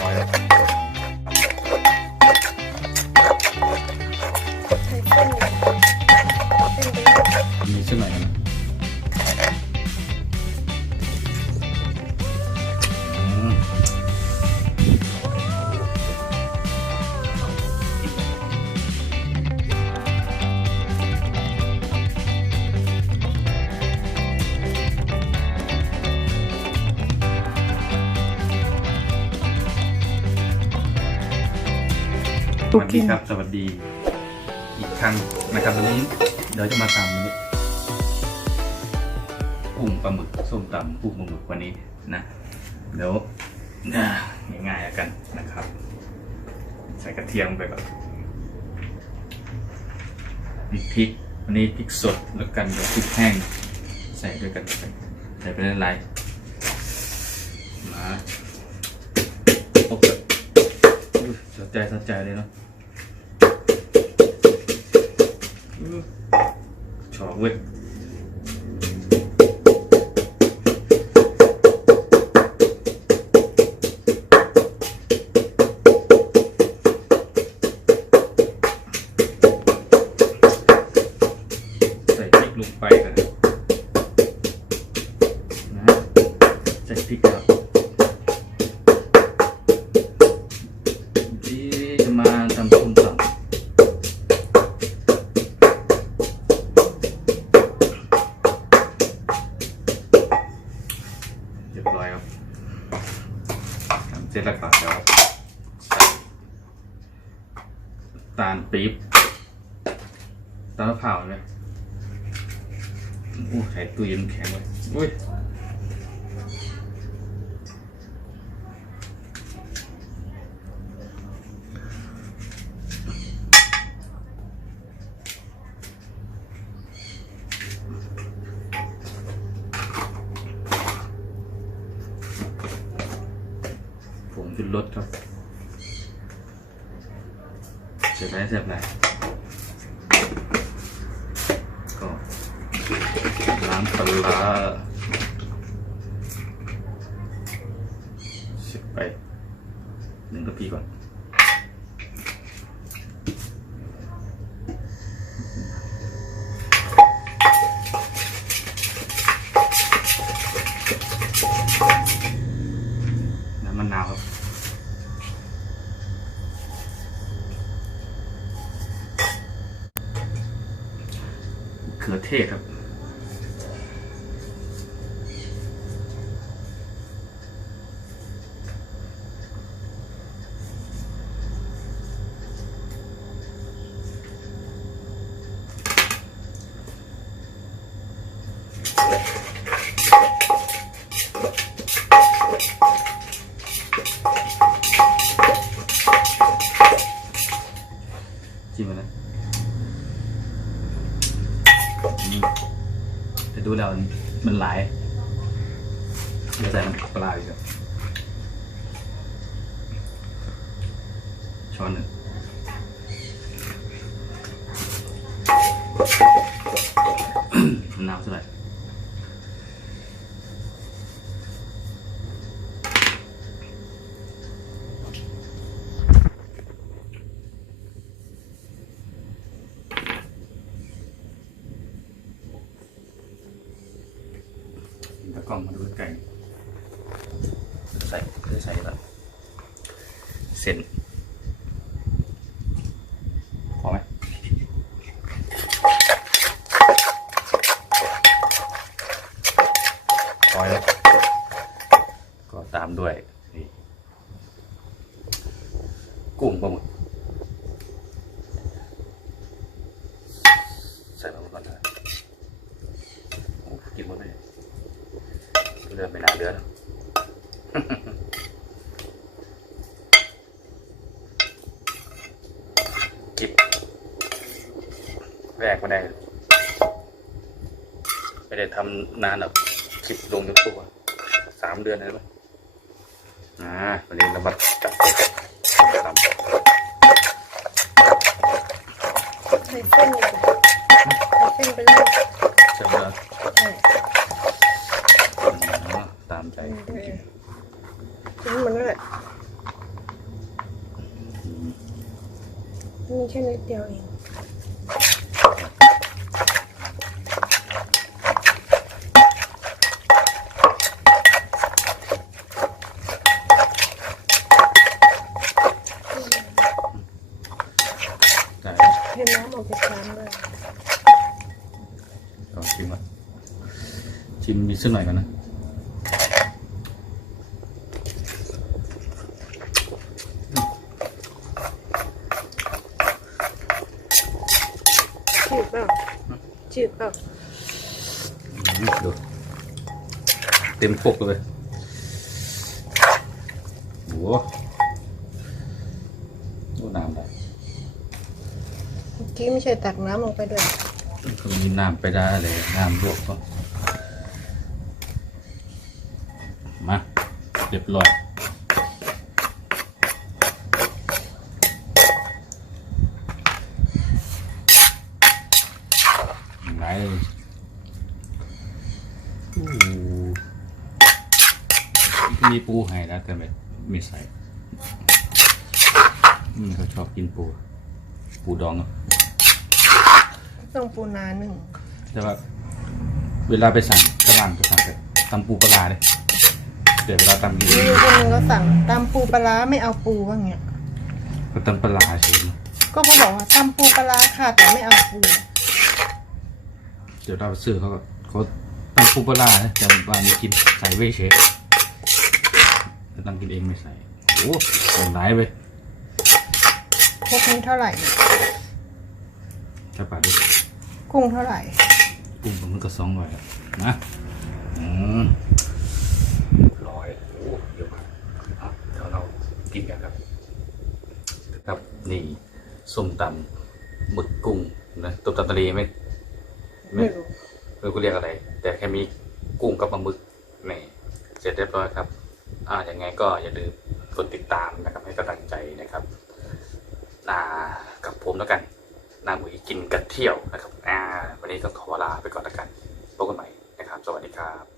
ร้อยแสวัสดีครับ สวัสดี อีกครั้งนะครับวันนี้เดี๋ยวจะมาตามวันนี้กุ้งปลาหมึกส้มตำกุ้งปลาหมึกวันนี้นะ เดี๋ยวอ่าง่ายๆแล้วกันนะครับ ใส่กระเทียมไปก่อนมีพริกวันนี้พริกสดแล้วกันเดี๋ยวพริกแห้ง ใส่ด้วยกันใส่ไปละลายมา ใจสนใจเลยเนาะชอบเว้ยใส่พริกลงไปกันนะใส่พริกครับ ปี๊บตามะพร้าวเลยโอ้ใส่ตู้เย็นแข็งเลยอุ้ยผงจุดรสครับ สร็จแล้วเสร็จแล้วก็ล้างปลาเสร็จไปหนึ่งกะพีก่อนำมะนาวครับ เขือเทศครับ จิ้มมา แต่ดูแล้วมันหลายเดี๋ยวใส่น้ำปลาอีกครับช้อนหนึ่งมะนาวเท่าไหร่ตะก ล้องมาดูใกล้ๆใส่ใส่แบบเส้นพอไหมพอแล้วก็ตามด้วยนี่กุ้งปลาหมึกใส่มาหมดก่อนนะโอ้กินหมดไหมเนี่ย เลื่อนไปนาเดือนจิบแรกม่ได้ ไม่ได้ทำนานหรอกคลิปลงยูทูบสามเดือนเลยมั้ยอ่าวันนี้เรามาจับเลยทำใส่เส้นเลยใส่เส้นไปเลย ใช่ไหมล่ะ ใช่ อ๋อตามามใจ เออทิ้งมันนั่นแหละมีแค่นิด เดียวเองได้ให้น้ำออกจากน้ำเลยลองชิมก่อนชิมมีสักหน่อยก่อนนะ จืดเปล่าจืดเปล่าอืมดูเต็มปกเลยโอ้โหโอ้น้ำได้เมื่อกี้ไม่ใช่ตักน้ำลงไปด้วยก็มีน้ำไปได้เลยน้ำลวกก็มาเรียบร้อย ไหนโอ้โหมีปูให้แล้วแต่ไม่ไม่ใส่อืมเขาชอบกินปู ปูดองอะต้องปูนาหนึ่งแต่ว่าเวลาไปสั่งกระลังจะสั่งแต่ตำปูปลาร้าเลยเดี๋ยวเวลาตำกินมีอยู่คนหนึงก็สั่งตำปูปลาร้าไม่เอาปูว่าเงี้ยก็ตำปลาร้าเฉยก็เขาบอกว่าตำปูปลาร้าค่ะแต่ไม่เอาปู เดี๋ยวเราไปซื้อเขาก็เขาตำปูปลาร้านะแต่ว่ามีกินใส่ไว้เฉยแต่ตำกินเองไม่ใส่ โอ้โหหลายไปพวกนี้เท่าไหร่เนี่ยใช่ป่ะด้วยกุ้งเท่าไหร่ กุ้งมันก็สองร้อยอะนะอืมร้อยโอ้เยอะมากอะเดี๋ยวเรากินกันครับ ครับนี่ส้มตำหมึกกุ้งนะต้มตำทะเลไหม ไม่รู้ไม่รู้เรียกอะไร แต่แค่มีกุ้งกับปลาหมึกนี่เสร็จเรียบร้อยครับ อ่าอย่างไงก็อย่าลืมกดติดตามนะครับให้กำลังใจนะครับอ่ากับผมแล้วกันนาหมุยกินกันเที่ยวนะครับอ่าวันนี้ก็ขอลาไปก่อนแล้วกันพบกันใหม่นะครับ สวัสดีครับ